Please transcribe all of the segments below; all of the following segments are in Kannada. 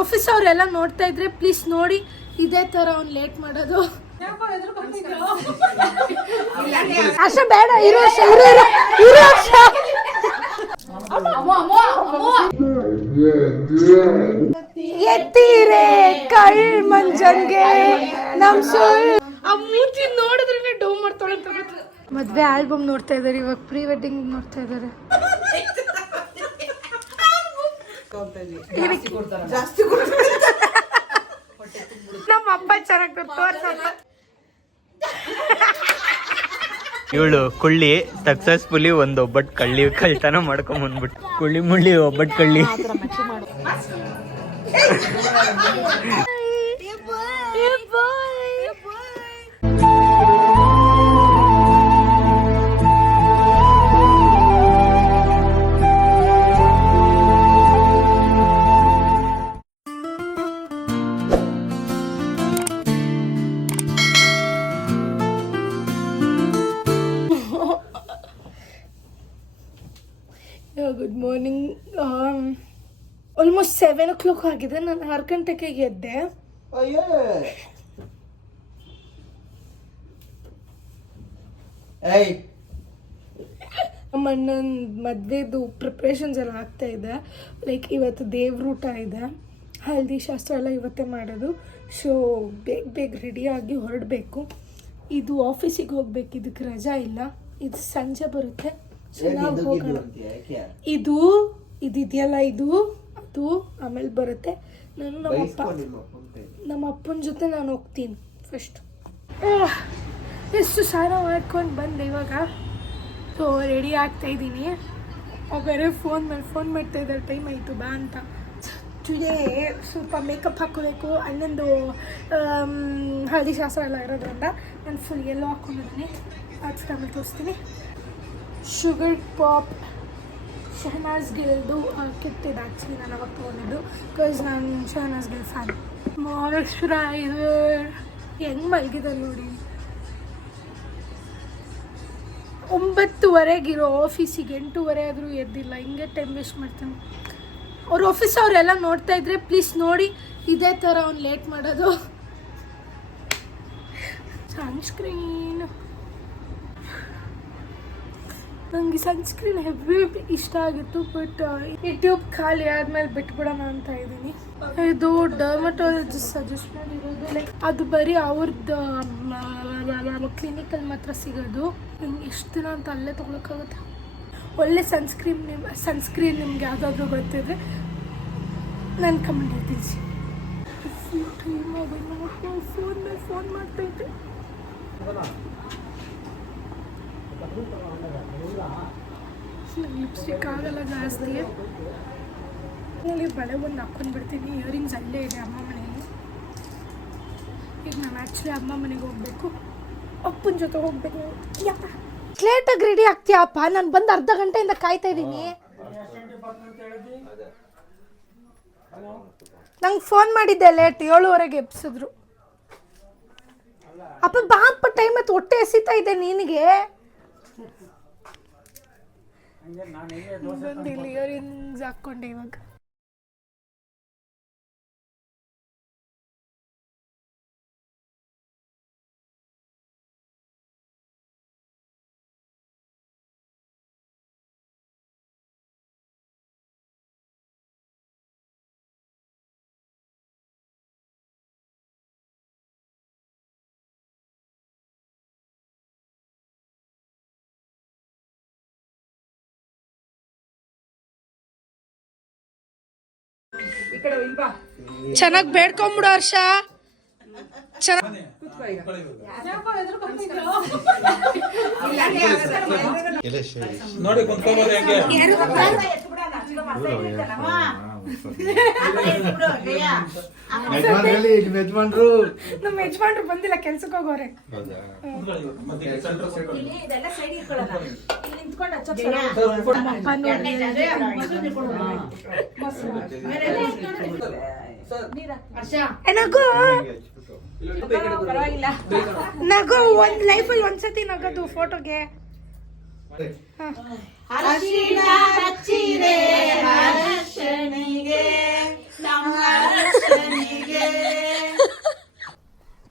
ಆಫೀಸ್ ಅವರೆಲ್ಲ ನೋಡ್ತಾ ಇದ್ರೆ ಪ್ಲೀಸ್ ನೋಡಿ, ಇದೇ ತರ ಅವ್ನು ಲೇಟ್ ಮಾಡೋದು. ಅಷ್ಟ ಬೇಡ, ಇರೋ ಎತ್ತೀರೆ ಕಳ್ ಮಂಜಂಗೆ ನಮ್ ಸುಳ್. ಆ ಮೂತಿ ನೋಡಿದ್ರೆ ಡೌ ಮಾಡ್ತಾಳೆ ಅಂತ. ಮದ್ವೆ ಆಲ್ಬಮ್ ನೋಡ್ತಾ ಇದಾರೆ, ಇವಾಗ ಪ್ರೀ ವೆಡ್ಡಿಂಗ್ ನೋಡ್ತಾ ಇದಾರೆ. ನಮ್ಮ ಅಪ್ಪ ಚೆನ್ನಾಗಿ ತೋರ್ಸಲ್ಲ. ಇವಳು ಕುಳ್ಳಿ ಸಕ್ಸಸ್ಫುಲಿ ಒಂದು ಒಬ್ಬಟ್ಟು ಕಳ್ಳಿ ಕಳ್ತನ ಮಾಡ್ಕೊಂಡ್ ಬಂದ್ಬಿಟ್ಟು ಕುಳ್ಳಿ ಮುಳ್ಳಿ ಒಬ್ಬಟ್ಟು ಕಳ್ಳಿ. Good morning. ಆಲ್ಮೋಸ್ಟ್ 7 o'clock ಆಗಿದೆ. ನಾನು 6 ಗಂಟೆಗೆ ಎದ್ದೆ. ನಮ್ಮ ಅಣ್ಣನ ಮದುವೆದು ಪ್ರಿಪ್ರೇಷನ್ಸ್ ಎಲ್ಲ ಆಗ್ತಾ ಇದೆ. ಲೈಕ್ ಇವತ್ತು ದೇವ್ರೂಟ ಇದೆ, ಹಲ್ದಿ ಶಾಸ್ತ್ರ ಎಲ್ಲ ಇವತ್ತೇ ಮಾಡೋದು. ಸೊ ಬೇಗ ರೆಡಿಯಾಗಿ ಹೊರಡಬೇಕು. ಇದು ಆಫೀಸಿಗೆ ಹೋಗ್ಬೇಕು, ಇದಕ್ಕೆ ರಜಾ ಇಲ್ಲ, ಇದು ಸಂಜೆ ಬರುತ್ತೆ. ಇದು ಇದೆಯಲ್ಲ, ಇದು ಅದು ಆಮೇಲೆ ಬರುತ್ತೆ. ನಾನು ನಮ್ಮ ಅಪ್ಪನ ಜೊತೆ ನಾನು ಹೋಗ್ತೀನಿ ಫಸ್ಟ್. ಎಷ್ಟು ಸ್ನಾನ ಮಾಡ್ಕೊಂಡು ಬಂದೆ ಇವಾಗ. ಸೊ ರೆಡಿ ಆಗ್ತಾ ಇದ್ದೀನಿ. ಒಬ್ಬರೇ ಫೋನ್ ಮಾಡ್ತಾ ಇದ್ದಾರೆ, ಟೈಮ್ ಆಯಿತು ಬಾ ಅಂತ. ಟುಡೇ ಸ್ವಲ್ಪ ಮೇಕಪ್ ಹಾಕೋಬೇಕು. ಅಣ್ಣಂದು ಹಳದಿ ಶಾಸ್ತ್ರ ಎಲ್ಲ ಇರೋದ್ರಿಂದ ನಾನು ಫುಲ್ ಎಲ್ಲೋ ಹಾಕ್ಕೊಂಡಿದ್ದೀನಿ. ಅದು ಆಮೇಲೆ ತೋರಿಸ್ತೀನಿ. ಶುಗರ್ ಪಾಪ್ ಶಹನಾಜ್ ಗಿಲ್ದು ಕೆತ್ತಿದೆ. ಆ್ಯಕ್ಚುಲಿ ನಾನು ಅವಾಗ ತೊಗೊಂಡಿದ್ದು, ಬಿಕಾಸ್ ನಾನು ಶಹನಾಜ್ ಗಿಲ್ ಫ್ಯಾನ್. ಮಾಯಿಶ್ಚರೈಸರ್ ಹೆಂಗೆ ಮಲಗಿದೆ ನೋಡಿ. 9:30 ಆಫೀಸಿಗೆ 8:30 ಆದರೂ ಎದ್ದಿಲ್ಲ. ಹಿಂಗೆ ಟೈಮ್ ವೇಸ್ಟ್ ಮಾಡ್ತಾನೆ. ಅವ್ರ ಆಫೀಸ್ ಅವರೆಲ್ಲ ನೋಡ್ತಾ ಇದ್ರೆ ಪ್ಲೀಸ್ ನೋಡಿ, ಇದೇ ಥರ ಅವ್ನು ಲೇಟ್ ಮಾಡೋದು. ಸನ್ಸ್ಕ್ರೀನ್, ನನಗೆ ಸನ್ಸ್ಕ್ರೀನ್ ಹೆವಿ ಇಷ್ಟ ಆಗಿತ್ತು, ಬಟ್ ಈ ಟ್ಯೂಬ್ ಖಾಲಿ ಆದಮೇಲೆ ಬಿಟ್ಬಿಡೋಣ ಅಂತ ಇದ್ದೀನಿ. ಇದು ಡರ್ಮಟಾಲಜಿಸ್ಟ್ ಸಜೆಸ್ಟ್ ಮಾಡಿರೋದು. ಲೈಕ್ ಅದು ಬರೀ ಅವ್ರದ್ದು ಕ್ಲಿನಿಕಲ್ಲಿ ಮಾತ್ರ ಸಿಗೋದು. ನಿಮ್ಗೆ ಎಷ್ಟು ದಿನ ಅಂತ ಅಲ್ಲೇ ತೊಗೊಳಕ್ಕಾಗುತ್ತೆ. ಒಳ್ಳೆ ಸನ್ಸ್ಕ್ರೀನ್ ನಿಮ್ಗೆ ಯಾವುದಾದ್ರೂ ಗೊತ್ತಿದ್ರೆ ನಾನು ಕಮೆಂಟ್ ಹೇಳ್ತೀನಿ. ಫೋನ್ ಮಾಡ್ತೈತೆ. ಲಿಪ್ಸ್ಟಿಕ್ ಆಗಲ್ಲ ಜಾಸ್ತಿ. ಇಲ್ಲಿ ಬಳೆ ಒಂದು ಹಾಕ್ಕೊಂಡು ಬಿಡ್ತೀನಿ. ಇಯರಿಂಗ್ಸ್ ಅಲ್ಲೇ ಇದೆ ಅಮ್ಮ ಮನೆಯಲ್ಲಿ. ಈಗ ನಾನು ಆ್ಯಕ್ಚುಲಿ ಅಮ್ಮ ಮನೆಗೆ ಹೋಗ್ಬೇಕು, ಅಪ್ಪನ ಜೊತೆ ಹೋಗ್ಬೇಕು. ಯಪ್ಪ ಲೇಟಾಗಿ ರೆಡಿ ಆಗ್ತೀಯಪ್ಪ, ನಾನು ಬಂದು ಅರ್ಧ ಗಂಟೆಯಿಂದ ಕಾಯ್ತಾ ಇದ್ದೀನಿ. ನಂಗೆ ಫೋನ್ ಮಾಡಿದ್ದೆ ಲೇಟ್, 7:30 ಎಬ್ಸಿದ್ರು. ಅಪ್ಪ ಬಾಪ ಟೈಮ್ ಆಯ್ತು, ಹೊಟ್ಟೆ ಎಸಿತಾ ಇದೆ ನಿನಗೆ. ಇಲ್ಲಿ ಇಯರಿಂಗ್ಸ್ ಹಾಕ್ಕೊಂಡೆ ಇವಾಗ. ಚೆನ್ನಾಗಿ ಬೇಡ್ಕೊಂಬಿಡು ಹರ್ಷ. ನೋಡಿ ಕುಂತ್ಕೋಬಹುದು. ಹೆಂಗೆ ನಮ್ಮ ಯಜಮಾನ್ರು ಬಂದಿಲ್ಲ, ಕೆಲ್ಸಕ್ಕೆ ಹೋಗೋರೆ. ನಗು ಒಂದ್ ಲೈಫಲ್ಲಿ ಒಂದ್ಸತಿ ನಗದು ಫೋಟೋಗೆ.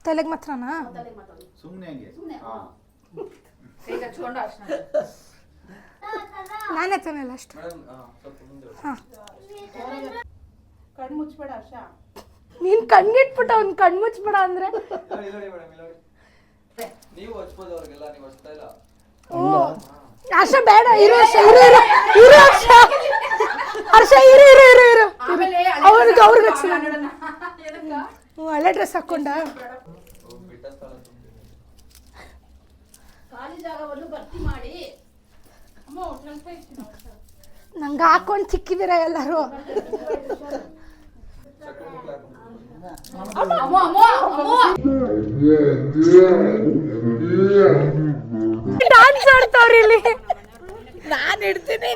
ತಲೆಗೆ ಮಾತ್ರನಾ? ನಾನೇ ತಾನಲ್ಲ ಅಷ್ಟು. ಹಾಂ, ಕಣ್ಣು ಮುಚ್ಬೇಡ ಆಶಾ. ನೀನ್ ಕಣ್ಣಿಟ್ಬಿಟ್ಟು ಅವ್ನ್ ಕಣ್ ಮುಚ್ಬೇಡ ಅಂದ್ರೆ ನೀವು ಹಚ್ಬೋದು ಅವ್ರಿಗೆಲ್ಲ, ನೀವು ಹಚ್ತಾ ಇಲ್ಲ. ಹರ್ಷ ಬೇಡ, ಇರು ಹರ್ಷ, ಇರು ಹರ್ಷ, ಹರ್ಷ ಇರು ಅವ್ರಿಗೆ ಹಚ್ಚಿಲ್ಲ. ಹಳೆ ಡ್ರೆಸ್ ಹಾಕೊಂಡ ನಂಗೆ ಹಾಕೊಂಡ್ ಸಿಕ್ಕಿದಿರ ಎಲ್ಲರೂ. ಡಾನ್ಸ್ ಆಡ್ತಾವ್ರಿ ಇಲ್ಲಿ. ನಾನು ಇಡ್ತೀನಿ.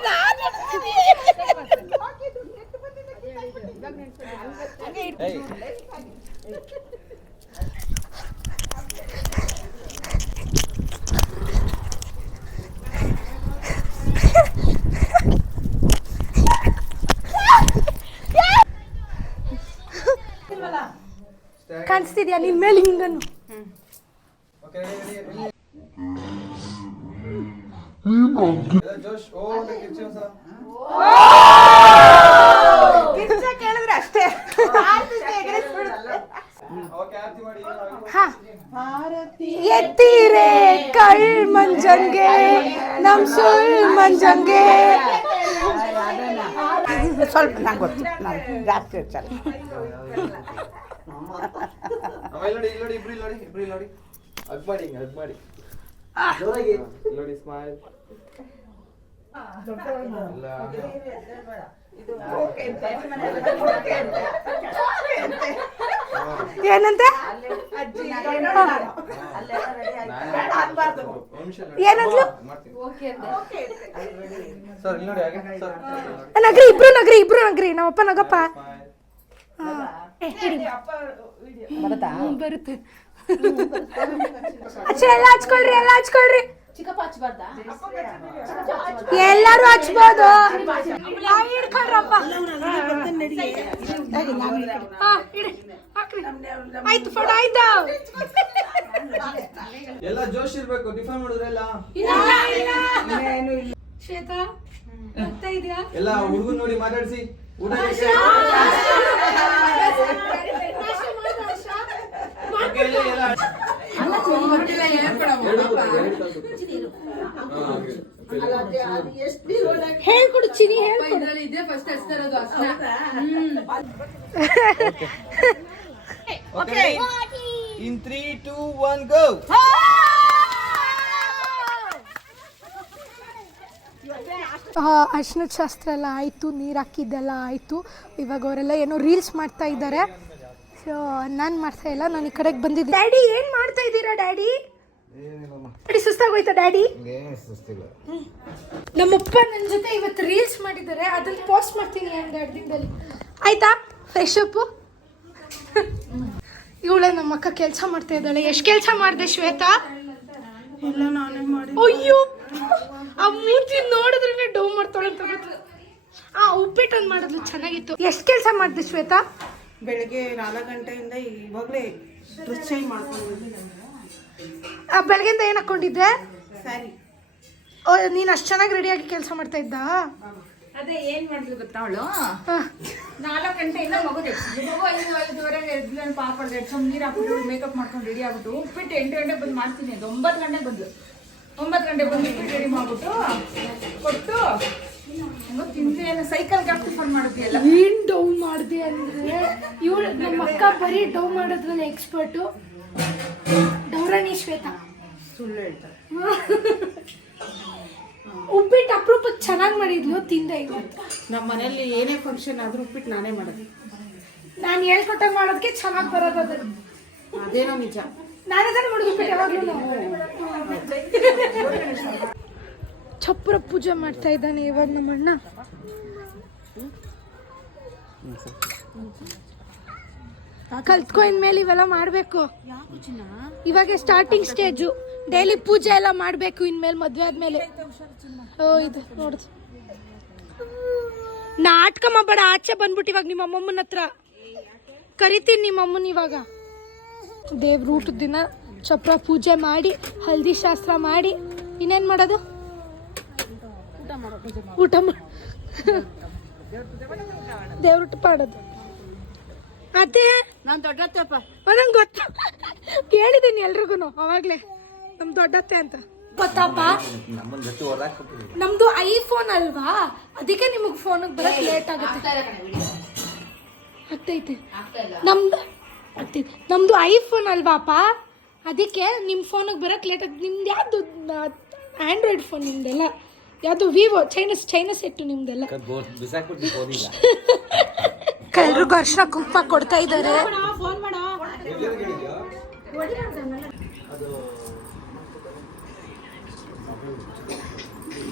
ಕಾಣಿಸ್ತಿದ್ಯಾ ನಿನ್ ಮೇಲೆ ಹಿಂಗನ್ನು? ಕೇಳಿದ್ರೆ ಅಷ್ಟೇ. ಎತ್ತೀರೆ ಕಳ್ ಮಂಜಂಗೆ ನಮ್ ಸುಳ್ ಮಂಜಂಗೆ. ಸ್ವಲ್ಪ ನಂಗೆ ಗೊತ್ತು, ನಾನು ಜಾಸ್ತಿ ಇರ್ತಾರೆ. ನೋಡಿ ಇಬ್ರು ನೋಡಿ ಹಗ್ ಮಾಡಿ ನೋಡಿ ಸ್ಮೈಲ್. ಏನಂತೆ? ಏನಂದ್ಲು? ನಗ್ರಿ, ಇಬ್ರು ನಗ್ರಿ. ನಮ್ಮಪ್ಪ ನಗಪ್ಪ. ಬರುತ್ತೆ. ಎಲ್ಲ ಹಚ್ಕೊಳ್ರಿ. ಎಲ್ಲಾರು ಹಚ್ಬೋದು. ಹಿಡ್ಕೊಳ್ರಪ್ಪ. ಆಯ್ತು, ಫೋಟೋ ಆಯ್ತು. ಎಲ್ಲ ಜೋಶ್ ಇರ್ಬೇಕು. ಟಿಫನ್ ಮಾಡಿದ್ರೆಲ್ಲ ಶ್ವೇತಾ ಬರ್ತಾ ಇದೆಯಾ? ಎಲ್ಲ ಹುಡುಗನ್ ನೋಡಿ ಮಾತಾಡ್ಸಿ. ಹೇಳ್ಕೊಡು ಚಿನಿ, ಹೇಳ್ಕೊಡು. In 3, 2, 1 go. ಅರ್ಶಿನದ ಶಾಸ್ತ್ರ ಎಲ್ಲ ಆಯಿತು, ನೀರು ಹಾಕಿದ್ದೆಲ್ಲ ಆಯಿತು. ಇವಾಗ ಅವರೆಲ್ಲ ಏನೋ ರೀಲ್ಸ್ ಮಾಡ್ತಾ ಇದ್ದಾರೆ. ಸೊ ನಾನು ಮಾಡ್ತಾ ಇಲ್ಲ, ನಾನು ಈ ಕಡೆಗೆ ಬಂದಿದ್ದೆ. ಡ್ಯಾಡಿ ಏನು ಮಾಡ್ತಾ ಇದ್ದೀರಾ ಡ್ಯಾಡಿ? ಸುಸ್ತಾಗೋಯ್ತಾ ಡ್ಯಾಡಿ? ನಮ್ಮಪ್ಪ ನನ್ನ ಜೊತೆ ಇವತ್ತು ರೀಲ್ಸ್ ಮಾಡಿದ್ದಾರೆ, ಅದನ್ನು ಪೋಸ್ಟ್ ಮಾಡ್ತೀನಿ 2 ದಿನದಲ್ಲಿ. ಆಯ್ತಾ? ಫ್ರೆಶ್ ಅಪ್ಪು. ಇವಳೆ ನಮ್ಮ ಅಕ್ಕ ಕೆಲಸ ಮಾಡ್ತಾ ಇದ್ದಾಳೆ. ಎಷ್ಟು ಕೆಲಸ ಮಾಡಿದೆ ಶ್ವೇತಾ? ಎಲ್ಲ ನಾನೇ ಮಾಡಿ. ಅಯ್ಯೋ, ಆ ಮೂತಿ ನೋಡಿದ್ರೆ ಡೌ ಮಾಡ್ತಾಳೆ ಅಂತ ಗೊತ್ತು. ಉಪ್ಪಿಟ್ಟೊಂದು ಮಾಡಿದ್ಲು, ಚೆನ್ನಾಗಿತ್ತು. ಎಷ್ಟು ಕೆಲಸ ಮಾಡಿದೆ ಶ್ವೇತಾ? ಬೆಳಗ್ಗೆ 4 ಗಂಟೆಯಿಂದ ಇವಾಗಲೇ ಡ್ರೆಸ್ ಚೇಂಜ್ ಮಾಡ್ಕೊಂಡು ಬೆಳಗ್ಗೆಯಿಂದ ಏನು ಹಾಕೊಂಡಿದ್ದೆ? ಸ್ಯಾರಿ. ನೀನು ಅಷ್ಟು ಚೆನ್ನಾಗಿ ರೆಡಿಯಾಗಿ ಕೆಲಸ ಮಾಡ್ತಾ ಇದ್ದ? ಅದೇ ಏನ್ ಮಾಡಿದ್ಲು ಗೊತ್ತಾ ಅವಳು? 4 ಗಂಟೆಯಿಂದ ಮಗು 5:30 ಎದ್ದು ಪಾಪಡ್ ಎಡ್ಸ್ಕೊಂಡು ನೀರು ಹಾಕ್ಬಿಟ್ಟು ಮೇಕಪ್ ಮಾಡ್ಕೊಂಡು ರೆಡಿ ಆಗ್ಬಿಟ್ಟು ಉಪ್ಪಿಟ್ಟು 8 ಗಂಟೆಗೆ ಬಂದು ಮಾಡ್ತೀನಿ ಅಂತ 9 ಗಂಟೆಗೆ ಬಂದು 9 ಗಂಟೆಗೆ ಬಂದು ಉಪ್ಪಿಟ್ಟು ರೆಡಿ ಮಾಡ್ಬಿಟ್ಟು ಕೊಟ್ಟು ಹೆಂಗೋ ತಿಂದ್ರೆ ಏನೋ ಸೈಕಲ್ ಗ್ಯಾಪ್ ಟಿಫನ್ ಮಾಡಿದ್ಯಲ್ಲ. ಏನ್ ಡೌ ಮಾಡಿದೆ ಅಂದ್ರೆ ಇವಳು ನಮ್ಮ ಅಕ್ಕ ಬರೀ ಡೌ ಮಾಡೋದ್ರಲ್ಲಿ ಎಕ್ಸ್ಪರ್ಟು. ಡೌರಾಣಿ ಶ್ವೇತಾ ಸುಳ್ಳು ಹೇಳ್ತಾರೆ. ಉಪ್ಪಿಟ್ಟು ಅಪರೂಪಕ್ಕೆ ಚೆನ್ನಾಗಿ ಮಾಡಿದ್ಲು, ತಿಂದೆ ಇವತ್ತು. ನಮ್ಮ ಮನೇಲಿ ಏನೇ ಫಂಕ್ಷನ್ ಆದ್ರೂ ಉಪ್ಪಿಟ್ಟು ನಾನೇ ಮಾಡೋದು. ನಾನು ಹೇಳ್ಕೊಟ್ಟಂಗೆ ಮಾಡೋದಕ್ಕೆ ಚೆನ್ನಾಗಿ ಬರೋದು. ಅದನ್ನು ಅದೇನೋ ನಿಜ. ನಾನೇ ತಾನೇ ಮಾಡೋದು ಉಪ್ಪಿಟ್ಟು ಯಾವಾಗಲೂ. ಚಪ್ಪರ ಪೂಜೆ ಮಾಡ್ತಾ ಇದ್ದಾನೆ ಇವಾಗ ನಮ್ಮ ಅಣ್ಣ. ಕಲ್ತ್ಕೊ, ಇನ್ಮೇಲೆ ಇವೆಲ್ಲ ಮಾಡಬೇಕು. ಇವಾಗ ಸ್ಟಾರ್ಟಿಂಗ್ ಸ್ಟೇಜು. ಡೈಲಿ ಪೂಜೆ ಎಲ್ಲ ಮಾಡಬೇಕು ಇನ್ಮೇಲೆ, ಮದುವೆ ಆದ್ಮೇಲೆ. ಇದು ನೋಡ್ದು ನಾಟಕ ಮಾಡಬೇಡ, ಆಚೆ ಬಂದ್ಬಿಟ್ಟು ಇವಾಗ ನಿಮ್ಮ ಅಮ್ಮಮ್ಮನ ಹತ್ರ ಕರಿತೀನಿ. ನಿಮ್ಮ ಅಮ್ಮನ ಇವಾಗ ದೇವ್ರ ಊಟದ ದಿನ ಚಪ್ರ ಪೂಜೆ ಮಾಡಿ ಹಲ್ದಿ ಶಾಸ್ತ್ರ ಮಾಡಿ ಇನ್ನೇನು ಮಾಡೋದು? ಊಟ ದೇವ್ರ ಊಟ ಮಾಡೋದು. ಅದೇ ನಾನು ದೊಡ್ಡತ್ತಪ್ಪ, ನಂಗೆ ಗೊತ್ತು, ಕೇಳಿದ್ದೀನಿ ಎಲ್ರಿಗೂ ಅವಾಗ್ಲೇ ನಮ್ ದೊಡ್ಡತ್ತೆ ಅಂತ. ಗೊತ್ತಪ್ಪ, ನಮ್ದು ಐಫೋನ್ ಅಲ್ವಾ, ಅದಕ್ಕೆ ನಿಮಗ್ ಫೋನಿಗೆ ಬರಕ್ ಲೇಟ್ ಆಗುತ್ತೆ. ಆಗ್ತೈತೆ ನಮ್ದು ಐಫೋನ್ ಅಲ್ವಾಪ, ಅದಕ್ಕೆ ನಿಮ್ಮ ಫೋನಿಗೆ ಬರಕ್ ಲೇಟ್ ಆಗುತ್ತೆ. ನಿಮ್ದು ಯಾವ್ದು ಆಂಡ್ರಾಯ್ಡ್ ಫೋನ್ ನಿಮ್ದೆಲ್ಲ, ಯಾವುದು ವಿವೋ ಚೈನಾ ಸೆಟ್ಟು ನಿಮ್ದೆಲ್ಲ. ಎಲ್ರಿಗೂ ಅರ್ಶಿನ ಕುಂಕುಮ ಕೊಡ್ತಾ ಇದ್ದಾರೆ.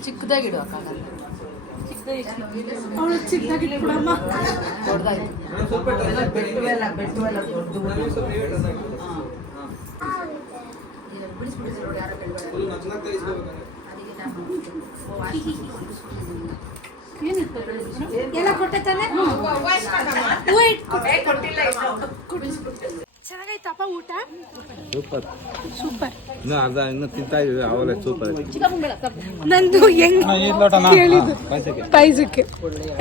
ಚಿಕ್ಕದಾಗಿಡು ಅವಳು ಚಿಕ್ಕದಾಗಿ ಕೊಡಮ್ಮ. ಎಲ್ಲ ಕೊಟ್ಟೆ ತಾನೆ? ಚೆನ್ನಾಗೈತಪ್ಪ ಊಟ? ಸೂಪರ್. ನಂದು ಹೆಂಗ್ ಕೇಳಿದ್ದು ಪಾಯಸಕ್ಕೆ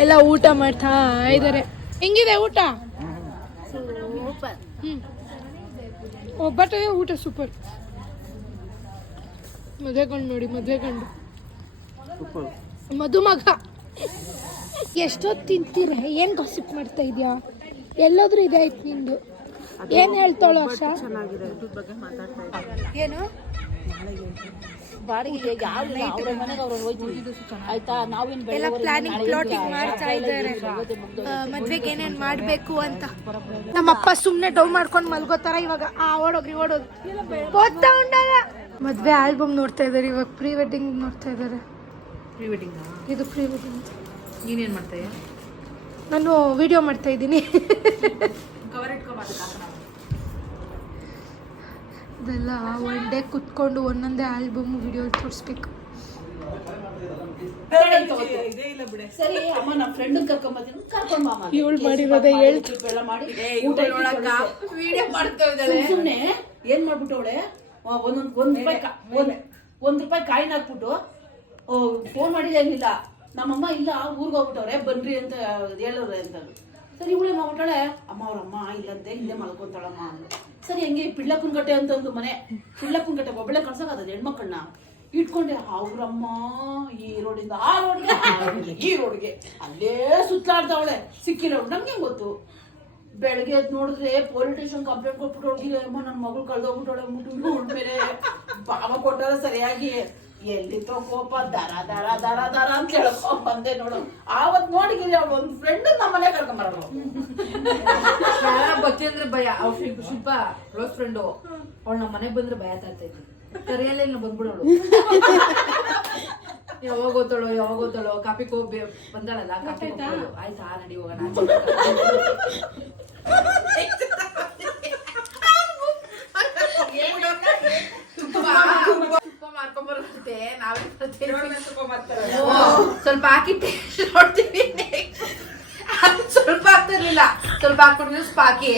ಎಲ್ಲ ಊಟ ಮಾಡ್ತಾ ಇದಾರೆ. ಹೆಂಗಿದೆ ಊಟ? ಒಬ್ಬಟ್ಟೆ ಊಟ ಸೂಪರ್. ಮದುವೆ ಗಂಡು ನೋಡಿ, ಮದುವೆ ಗಂಡು ಮದುಮಗ. ಎಷ್ಟೊತ್ತು ತಿಂತೀರ? ಏನ್ ಗಾಸಿಪ್ ಮಾಡ್ತಾ ಇದೀಯಾ? ಎಲ್ಲಾದ್ರೂ ಇದಾಯ್ತು ನಿಂದು. ಏನ್ ಹೇಳ್ತಾಳು ಆಶಾ? ಏನು ಎಲ್ಲ ಪ್ಲಾನಿಂಗ್ ಪ್ಲಾಟಿಂಗ್ ಮಾಡ್ತಾ ಇದ್ದಾರೆ, ಮದ್ವೆಗೆ ಏನೇನ್ ಮಾಡ್ಬೇಕು ಅಂತ. ನಮ್ಮಪ್ಪ ಸುಮ್ನೆ ಡೌನ್ ಮಾಡ್ಕೊಂಡ್ ಮಲ್ಗೋತಾರ ಇವಾಗ. ಓಡೋಗ್ರಿ ಓದ್ತಾ ಉಂಡಾಗ. ಮದ್ವೆ ಆಲ್ಬಮ್ ನೋಡ್ತಾ ಇದಾರೆ ಇವಾಗ, ಪ್ರೀ ವೆಡ್ಡಿಂಗ್ ನೋಡ್ತಾ ಇದಾರೆ. ಇದು ಪ್ರೀ ವೆಡ್ಡಿಂಗ್. ನೀನೇನ್ ಮಾಡ್ತೀಯ? ನಾನು ವಿಡಿಯೋ ಮಾಡ್ತಾ ಇದ್ದೀನಿ. ಇದೆಲ್ಲ ಒನ್ ಡೇ ಕುತ್ಕೊಂಡು ಒಂದೊಂದೇ ಆಲ್ಬಮ್ ವಿಡಿಯೋ ತೋರಿಸ್ಬೇಕು. ಸರಿ ಅಮ್ಮ, ನಮ್ಮ ಫ್ರೆಂಡ್ ಕರ್ಕೊಂಡ್ ಇವಳು ಮಾಡಿರೋದೇ ಹೇಳ್ತು. ಸುಮ್ನೆ ಏನ್ ಮಾಡ್ಬಿಟ್ಟವಳೆ, ಒಂದ್ ರೂಪಾಯಿ ಕಾಯಿನ ಹಾಕ್ಬಿಟ್ಟು ಫೋನ್ ಮಾಡಿದೇನಿಲ್ಲ, ನಮ್ಮಮ್ಮ ಇಲ್ಲ ಊರ್ಗ್ ಹೋಗ್ಬಿಟ್ಟವ್ರೆ ಬನ್ರಿ ಅಂತ ಹೇಳೋರೆ ಅಂತ. ಸರಿ ಇವಳೆ ಮಾಡ್ಬಿಟ್ಟಾಳೆ, ಅಮ್ಮ ಅವ್ರಮ್ಮ ಇಲ್ಲಂತೆ ಇಲ್ಲೇ ಮಲ್ಕೊಂತಾಳಮ್ಮ ಅಂದ್ರು. ಸರಿ ಹಂಗೆ ಪಿಳ್ಳಪ್ಪನಕಟ್ಟೆ ಅಂತ ಒಂದು ಮನೆ, ಪಿಳ್ಳಪ್ಪನಕಟ್ಟೆ ಒಬ್ಬಳೆ ಕಳ್ಸೋಕದ ಹೆಣ್ಮಕ್ಳನ್ನ ಇಟ್ಕೊಂಡೆ. ಅವ್ರಮ್ಮ ಈ ರೋಡಿಂದ ಆ ರೋಡ್ಗೆ, ಈ ರೋಡ್ಗೆ ಅಲ್ಲೇ ಸುತ್ತಾಡ್ತಾವಳೆ. ಸಿಕ್ಕಿಲ್ಲ ನಮ್ಗೆ ಗೊತ್ತು. ಬೆಳಗ್ಗೆ ಎದ್ದು ನೋಡಿದ್ರೆ ಪೊಲೀಸ್ ಸ್ಟೇಷನ್ ಕಂಪ್ಲೇಂಟ್ ಕೊಟ್ಬಿಟ್ಟು ಹೋಗಿಲ್ಲ, ಅಮ್ಮ ನನ್ನ ಮಗಳು ಕಳ್ದೋಗ್ಬಿಟ್ಟವಳೆ ಮೇಲೆ ಭಾವ ಕೊಟ್ಟಾರ ಸರಿಯಾಗಿ. ಎಲ್ಲಿತ್ತೋ ಕೋಪ, ದರ ದರ ದರ ದರ ಅಂತ ಹೇಳ್ಕೊಂಡ್ ಬಂದೆ ನೋಡು. ಆವತ್ ನೋಡಿದ್ರೆ ಒಂದ್ ಫ್ರೆಂಡ್ ನಮ್ಮನೆ ಕರ್ಕೊಂಬರೋದು. ಬತ್ತಿ ಅಂದ್ರೆ ಭಯ. ಅವ್ರ ಶಿಲ್ಪ ಕ್ಲೋಸ್ ಫ್ರೆಂಡು, ಅವಳು ನಮ್ಮ ಮನೆಗೆ ಬಂದ್ರೆ ಭಯ ತರ್ತೈತಿ. ಕರಿಯಲ್ಲೇ ಇಲ್ಲ ಬಂದ್ಬಿಡೋಳು. ಯಾವಾಗ ಓದ್ತಾಳೋ ಕಾಪಿ ಹೋಗಿ ಬಂದಾಳಲ್ಲ, ಕಾಪಿ ಆಯ್ತಾ ನಡಿ ಹೋಗೋಣ. ಮಾಡ್ಕೊಂಬರುತ್ತೆ, ನಾವೇ ಸ್ವಲ್ಪ ಹಾಕಿಟ್ಟೆ ನೋಡ್ತೀವಿ. ಸ್ವಲ್ಪ ಆಗ್ತಿರ್ಲಿಲ್ಲ, ಸ್ವಲ್ಪ ಹಾಕ್ಬಿಟ್ಟು ಸ್ವಲ್ಪ ಹಾಕಿ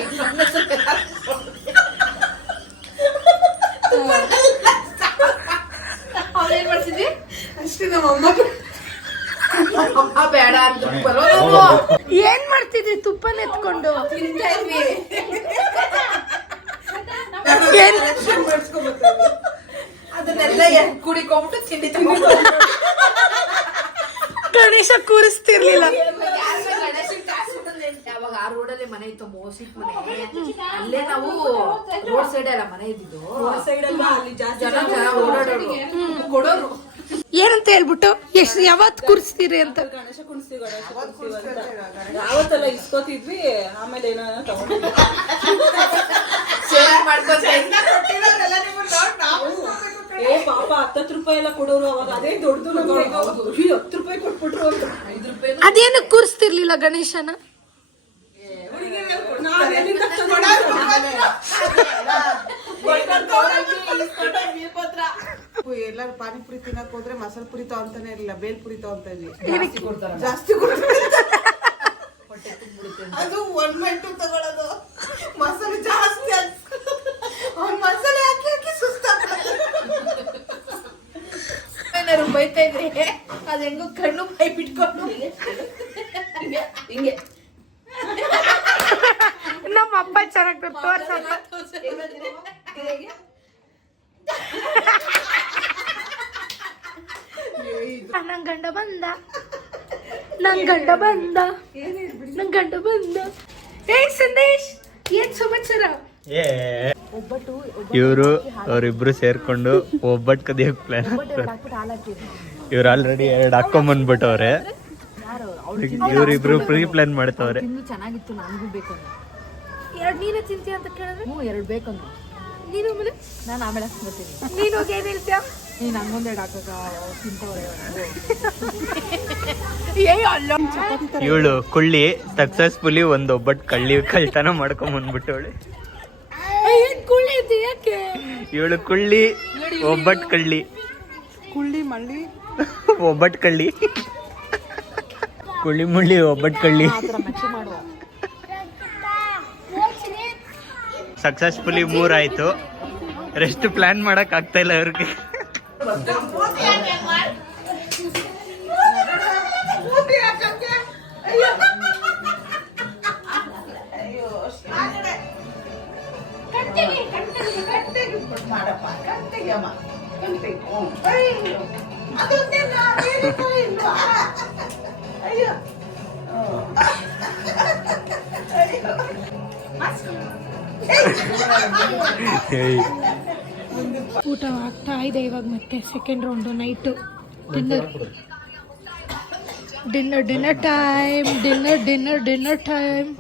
ಅವ್ರೇನ್ ಮಾಡ್ತಿದ್ವಿ ಅಷ್ಟೇ. ನಮ್ಮಮ್ಮ ಬೇಡ ಅಂತ ಬರೋದು. ಏನ್ ಮಾಡ್ತಿದ್ವಿ? ತುಪ್ಪನ ಎತ್ಕೊಂಡು ತಿಂತಾ ಇದ್ವಿ. ಅದನ್ನೆಲ್ಲ ಕುಡಿಕೊಂಡ್ಬಿಟ್ಟು ತಿಂಡಿ ಗಣೇಶ ಕೂರಿಸ್ತಿರ್ಲಿಲ್ಲ. ಯಾವಾಗ ಆ ರೋಡಲ್ಲಿ ಮನೆ ಇತ್ತು, ಮೋಸಿಟ್ ಮನೆ, ಅಲ್ಲೇ ನಾವು ರೋಡ್ ಸೈಡ್ ಅಲ್ಲ ಮನೆ ಇದ್ದಿದ್ದು. ಜನ ಓಡಾಡೋರು ಕೊಡೋರು. ಏನಂತ ಹೇಳ್ಬಿಟ್ಟು ಎಷ್ಟು ಯಾವತ್ ಕೂರಿಸ್ತೀರಿ ಅಂತ. ಗಣೇಶ ಕುಣಿಸ್ತೀವಿ ಯಾವತ್ತೆಲ್ಲ ಇಸ್ಕೋತಿದ್ವಿ. ಆಮೇಲೆ ಏನೋ ತಗೊಂಡಿದ್ವಿ. ಪಾಪ 10 ರೂಪಾಯಿ ಎಲ್ಲ ಕೊಡೋರು ಅವಾಗ. ಅದೇ ದೊಡ್ಡದು. 10 ರೂಪಾಯಿ ಕೊಟ್ಬಿಟ್ರು, 5 ರೂಪಾಯಿ. ಅದೇನಕ್ಕೆ ಕೂರಿಸ್ತಿರ್ಲಿಲ್ಲ ಗಣೇಶನ? ಎಲ್ಲಾರು ಪಾನಿಪುರಿ ತಿನ್ನಕ್ ಹೋದ್ರೆ ಮಸಾಲ ಪುರಿ ತಗೊಂತಾನೆ ಇರ್ಲಿಲ್ಲ, ಬೇಲ್ ಪುರಿ ತಗೊಂತ ಇದ್ವಿ. ಜಾಸ್ತಿ ಕೊಡ್ತಾರೆ. ಅದು 1 ಮೆಂಟು ತಗೊಳ್ಳೋದು ಮಸಾಲೆ ಜಾಸ್ತಿ ಅವ್ನು ಮಸಾಲೆ ಹಾಕಿ ಹಾಕಿ ಸುಸ್ತಾರು ಬೈತಾ ಇದ್ರೆ ಅದು ಹೆಂಗೋ ಕಣ್ಣು ಬಾಯಿ ಬಿಟ್ಕೊಂಡು ಹಿಂಗೆ ನಮ್ಮ ಅಪ್ಪ ಚೆನ್ನಾಗಿ ತೋರ್ಸಲ್ಲ. ನಂಗ್ ಗಂಡ ಬಂದ, ನಂಗ್ ಗಂಡ ಬಂದ, ನಂಗ್ ಗಂಡ ಬಂದ. ಏ ಸಂದೇಶ್, ಏನ್ ಸಮಾಚಾರ? ಇವರು ಅವರಿಬ್ರು ಸೇರ್ಕೊಂಡು ಒಬ್ಬಟ್ಟು ಕದಿಯಕ್ ಪ್ಲಾನ್ ಇವ್ರು ಆಲ್ರೆಡಿ 2 ಹಾಕೊಂಬಂದ್ಬಿಟ್ಟವ್ರೆ. ಇವ್ರಿಬ್ರು ಪ್ರೀ ಪ್ಲಾನ್ ಮಾಡ್ತವ್ರೆ. ಚೆನ್ನಾಗಿತ್ತು, ನನಗೂ ಬೇಕು. 2 ನೀನೇ ತಿಂತೀಯ ಅಂತ ಕೇಳಿದ್ರೆ 2 ಬೇಕಂದು ನೀನು ಆಮೇಲೆ ನಾನು ಆಮೇಲೆ ಹಾಕ್ತೀನಿ. ನೀನು ಹೋಗಿ ಏನ್ ಹೇಳ್ತೀಯ? ನೀನು ಹಂಗೊಂದೆರಡು ಹಾಕಕ್ಕ ತಿಂತವ್ರೆ. ಇವಳು ಕುಳ್ಳಿ ಸಕ್ಸಸ್ಫುಲಿ ಒಂದು ಒಬ್ಬಟ್ಟು ಕಳ್ತನ ಮಾಡ್ಕೊಂಡ್ ಬಂದ್ಬಿಟ್ಟವಳೆ. ಏನ್ ಕುಳ್ಳಿ ಅಂತ ಯಾಕೆ? ಇವಳು ಕುಳ್ಳಿ ಒಬ್ಬಟ್ಟು ಕಳ್ಳಿ, ಕುಳ್ಳಿ ಮಳ್ಳಿ ಒಬ್ಬಟ್ಟು ಕಳ್ಳಿ, ಕುಳ್ಳಿ ಮುಳ್ಳಿ ಒಬ್ಬಟ್ಟು ಕಳ್ಳಿ. ಆ ಥರ ಮೆಚ್ಚು ಮಾಡುವ. ಸಕ್ಸಸ್ಫುಲಿ 3 ಆಯ್ತು. ರೆಸ್ಟ್ ಪ್ಲಾನ್ ಮಾಡಕ್ ಆಗ್ತಾ ಇಲ್ಲ ಅವ್ರಿಗೆ. ಊಟ ಆಗ್ತಾ ಇದೆ ಇವಾಗ. ಮತ್ತೆ second round night dinner time.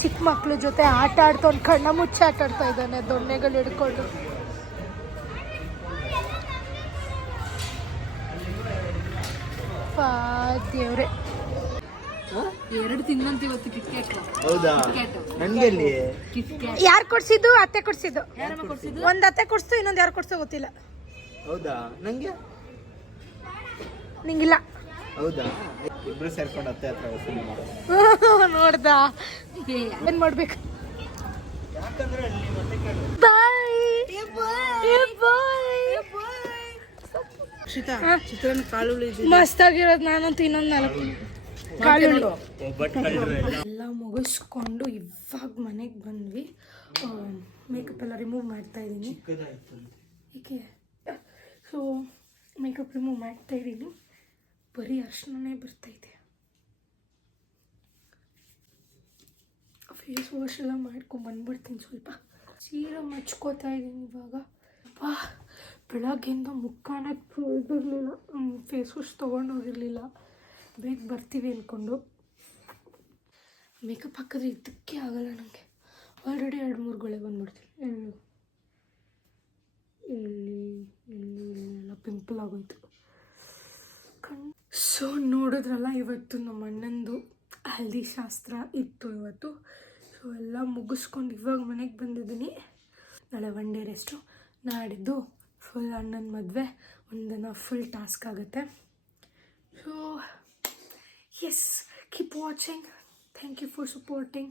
ಚಿಕ್ಕ ಮಕ್ಳ ಜೊತೆ ಆಟ ಆಡ್ತಾ ಒಂದು ಕಣ್ಣ ಮುಚ್ಚಿ ಆಟ ಆಡ್ತಾ ಇದ್ದಾನೆ ದೊಣ್ಣೆಗಳು ಹಿಡ್ಕೊಂಡು. ದೇವ್ರೆ, 2 ತಿನ್ನಂತ ಇವತ್ತು ಕಿಟ್ಕ್ಯಾಟ್. ಹೌದಾ? ನನ್ಗೆ ಯಾರು ಕೊಡ್ಸಿದ್ದು? ಅತ್ತೆ ಕೊಡ್ಸಿದ್ದು. ಒಂದ್ ಅತ್ತೆ ಕೊಡ್ಸ್ತು, ಇನ್ನೊಂದು ಯಾರು ಕೊಡ್ಸೋ ಗೊತ್ತಿಲ್ಲ. ಹೌದಾ? ನಂಗೆ ನಿಂಗಿಲ್ಲ. ಹೌದಾ? ಇಬ್ರು ಸೇರ್ಕೊಂಡು ಅತ್ತೆ ಹತ್ರ ವಸೂಲಿ ಮಾಡೋದು. ನೋಡ್ದ ಏನ್ ಮಾಡ್ಬೇಕು? ಚಿತ್ರಾನ್ನ ಕಾಳುಳ್ಳಿ ಮಸ್ತ್ ಆಗಿರೋದು. ನಾನಂತೂ ಇನ್ನೊಂದು 4 ಕಾಳುಳ್ಳಿ ಎಲ್ಲ ಮುಗಿಸ್ಕೊಂಡು ಇವಾಗ ಮನೆಗೆ ಬಂದ್ವಿ. ಮೇಕಪ್ ಎಲ್ಲ ರಿಮೂವ್ ಮಾಡ್ತಾ ಇದ್ದೀನಿ. ಏಕೆ? ಸೊ ಮೇಕಪ್ ರಿಮೂವ್ ಮಾಡ್ತಾ ಇದ್ದೀನಿ. ಬರೀ ಅರ್ಶನೇ ಬರ್ತೈತೆ. ಫೇಸ್ ವಾಶ್ ಎಲ್ಲ ಮಾಡ್ಕೊಂಡು ಬಂದ್ಬಿಡ್ತೀನಿ. ಸ್ವಲ್ಪ ಸೀರೆ ಹಚ್ಕೋತಾ ಇದ್ದೀನಿ ಇವಾಗ. ಬೆಳಗ್ಗೆಯಿಂದ ಮುಖಾನ ತೊಳೆದಿರಲಿಲ್ಲ, ಫೇಸ್ ವಾಶ್ ತೊಗೊಂಡೋಗಿರಲಿಲ್ಲ. ಬೇಗ ಬರ್ತೀವಿ ಅಂದ್ಕೊಂಡು ಮೇಕಪ್ ಹಾಕಿದ್ರೆ ಇದಕ್ಕೆ ಆಗಲ್ಲ ನನಗೆ. ಆಲ್ರೆಡಿ 2-3 ಗೊಳೆ ಬಂದ್ಬಿಡ್ತೀನಿ. ಎಲ್ಲ ಪಿಂಪಲ್ ಆಗೋಯ್ತು. ಸೊ ನೋಡಿದ್ರಲ್ಲ, ಇವತ್ತು ನಮ್ಮ ಅಣ್ಣಂದು ಹಲ್ದಿ ಶಾಸ್ತ್ರ ಇತ್ತು ಇವತ್ತು. ಸೊ ಎಲ್ಲ ಮುಗಿಸ್ಕೊಂಡು ಇವಾಗ ಮನೆಗೆ ಬಂದಿದ್ದೀನಿ. ನಾಳೆ 1 ಡೇ ರೆಸ್ಟು. ನಾಡಿದ್ದು ಫುಲ್ ಅಣ್ಣನ ಮದುವೆ, ಒಂದಿನ ಫುಲ್ ಟಾಸ್ಕ್ ಆಗುತ್ತೆ. So yes, keep watching. Thank you for supporting.